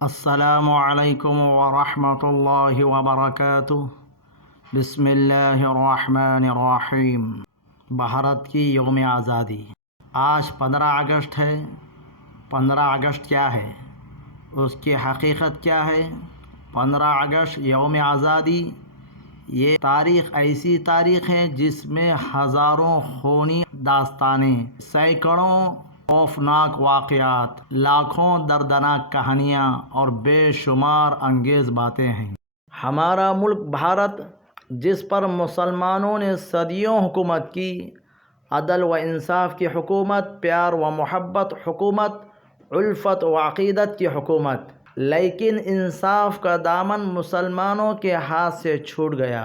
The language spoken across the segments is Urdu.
السلام علیکم ورحمۃ اللہ وبرکاتہ۔ بسم اللہ الرحمن الرحیم۔ بھارت کی یوم آزادی آج 15 اگست ہے۔ 15 اگست کیا ہے؟ اس کی حقیقت کیا ہے؟ 15 اگست یوم آزادی یہ تاریخ ایسی تاریخ ہے جس میں ہزاروں خونی داستانیں، سینکڑوں خوفناک واقعات، لاکھوں دردناک کہانیاں اور بے شمار انگیز باتیں ہیں۔ ہمارا ملک بھارت، جس پر مسلمانوں نے صدیوں حکومت کی، عدل و انصاف کی حکومت، پیار و محبت حکومت، الفت و عقیدت کی حکومت، لیکن انصاف کا دامن مسلمانوں کے ہاتھ سے چھوٹ گیا۔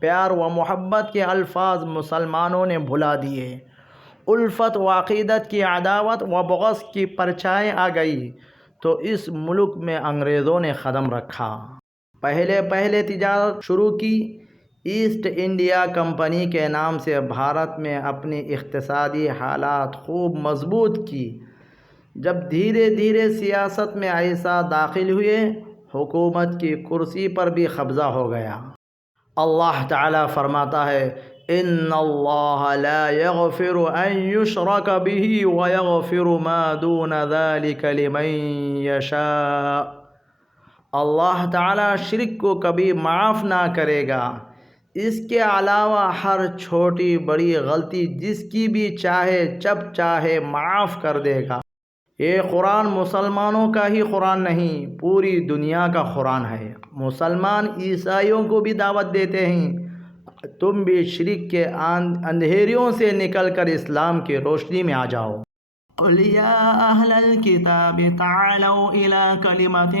پیار و محبت کے الفاظ مسلمانوں نے بھلا دیے، الفت و عقیدت کی عداوت و بغض کی پرچھائیں آ گئی تو اس ملک میں انگریزوں نے قدم رکھا۔ پہلے تجارت شروع کی، ایسٹ انڈیا کمپنی کے نام سے بھارت میں اپنی اقتصادی حالات خوب مضبوط کی۔ جب دھیرے دھیرے سیاست میں ایسا داخل ہوئے، حکومت کی کرسی پر بھی قبضہ ہو گیا۔ اللہ تعالیٰ فرماتا ہے، ان اللہ لا یغفر ان یشرک بہ ویغفر ما دون ذلک لمن یشاء۔ اللہ تعالیٰ شرک کو کبھی معاف نہ کرے گا، اس کے علاوہ ہر چھوٹی بڑی غلطی جس کی بھی چاہے جب چاہے معاف کر دے گا۔ یہ قرآن مسلمانوں کا ہی قرآن نہیں، پوری دنیا کا قرآن ہے۔ مسلمان عیسائیوں کو بھی دعوت دیتے ہیں، تم بھی شرک کے اندھیریوں سے نکل کر اسلام کی روشنی میں آ جاؤ۔ قل یا اہل الکتاب تعالوا الی کلمۃ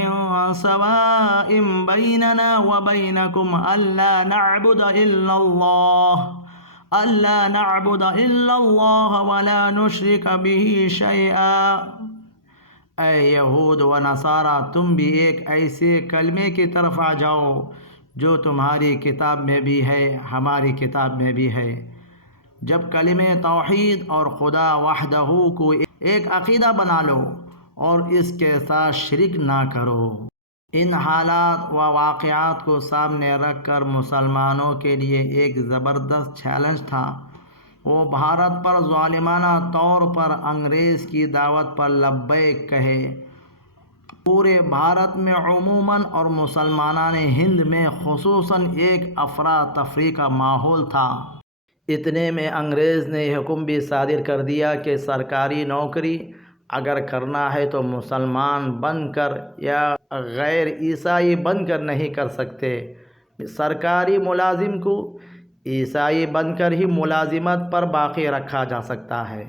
سواء بیننا وبینکم الا نعبد الا اللہ ولا نشرک بہ شیئا۔ اے یہود و نصارہ، تم بھی ایک ایسے کلمے کی طرف آ جاؤ جو تمہاری کتاب میں بھی ہے، ہماری کتاب میں بھی ہے۔ جب کلمہ توحید اور خدا وحدہ کو ایک عقیدہ بنا لو اور اس کے ساتھ شرک نہ کرو۔ ان حالات و واقعات کو سامنے رکھ کر مسلمانوں کے لیے ایک زبردست چیلنج تھا۔ وہ بھارت پر ظالمانہ طور پر انگریز کی دعوت پر لبیک کہے۔ پورے بھارت میں عموماً اور مسلمانان ہند میں خصوصاً ایک افراتفری کا ماحول تھا۔ اتنے میں انگریز نے یہ حکم بھی صادر کر دیا کہ سرکاری نوکری اگر کرنا ہے تو مسلمان بن کر یا غیر عیسائی بن کر نہیں کر سکتے۔ سرکاری ملازم کو عیسائی بن کر ہی ملازمت پر باقی رکھا جا سکتا ہے۔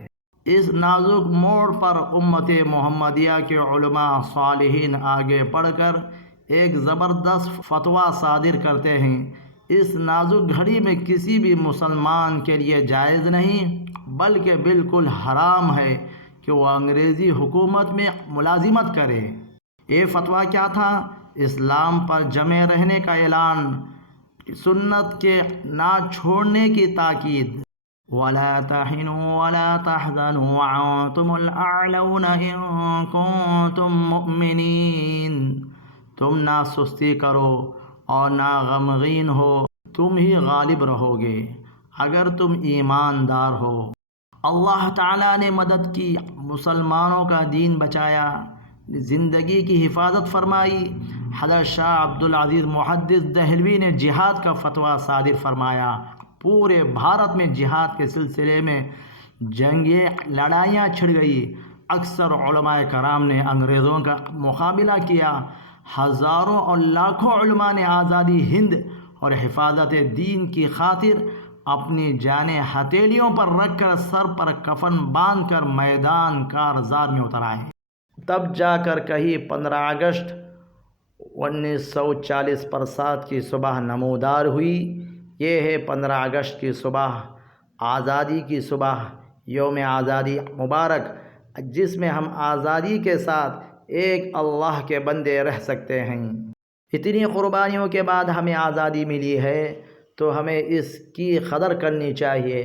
اس نازک موڑ پر امت محمدیہ کے علماء صالحین آگے بڑھ کر ایک زبردست فتویٰ صادر کرتے ہیں۔ اس نازک گھڑی میں کسی بھی مسلمان کے لیے جائز نہیں بلکہ بالکل حرام ہے کہ وہ انگریزی حکومت میں ملازمت کرے۔ یہ فتویٰ کیا تھا؟ اسلام پر جمع رہنے کا اعلان، سنت کے نہ چھوڑنے کی تاکید۔ وَلَا تَهِنُوا وَلَا تَحْزَنُوا وَأَنْتُمُ الْأَعْلَوْنَ إِن كُنتُم مُّؤْمِنِينَ۔ تم نہ سستی کرو اور نہ غمگین ہو، تم ہی غالب رہو گے اگر تم ایماندار ہو۔ اللہ تعالیٰ نے مدد کی، مسلمانوں کا دین بچایا، زندگی کی حفاظت فرمائی۔ حضرت شاہ عبدالعزیز محدث دہلوی نے جہاد کا فتویٰ صادر فرمایا۔ پورے بھارت میں جہاد کے سلسلے میں جنگیں، لڑائیاں چھڑ گئی۔ اکثر علماء کرام نے انگریزوں کا مقابلہ کیا۔ ہزاروں اور لاکھوں علماء نے آزادی ہند اور حفاظت دین کی خاطر اپنی جانیں ہتھیلیوں پر رکھ کر سر پر کفن باندھ کر میدان کارزار میں اتر آئے۔ تب جا کر کہیں 15 اگست 1940 برسات کی صبح نمودار ہوئی۔ یہ ہے 15 اگست کی صبح، آزادی کی صبح، یوم آزادی مبارک، جس میں ہم آزادی کے ساتھ ایک اللہ کے بندے رہ سکتے ہیں۔ اتنی قربانیوں کے بعد ہمیں آزادی ملی ہے تو ہمیں اس کی قدر کرنی چاہیے۔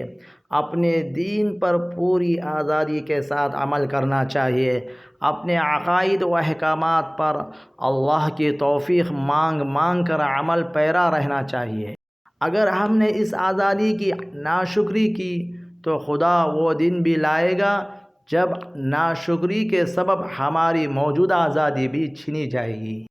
اپنے دین پر پوری آزادی کے ساتھ عمل کرنا چاہیے، اپنے عقائد و احکامات پر اللہ کی توفیق مانگ کر عمل پیرا رہنا چاہیے۔ اگر ہم نے اس آزادی کی ناشکری کی تو خدا وہ دن بھی لائے گا جب ناشکری کے سبب ہماری موجودہ آزادی بھی چھینی جائے گی۔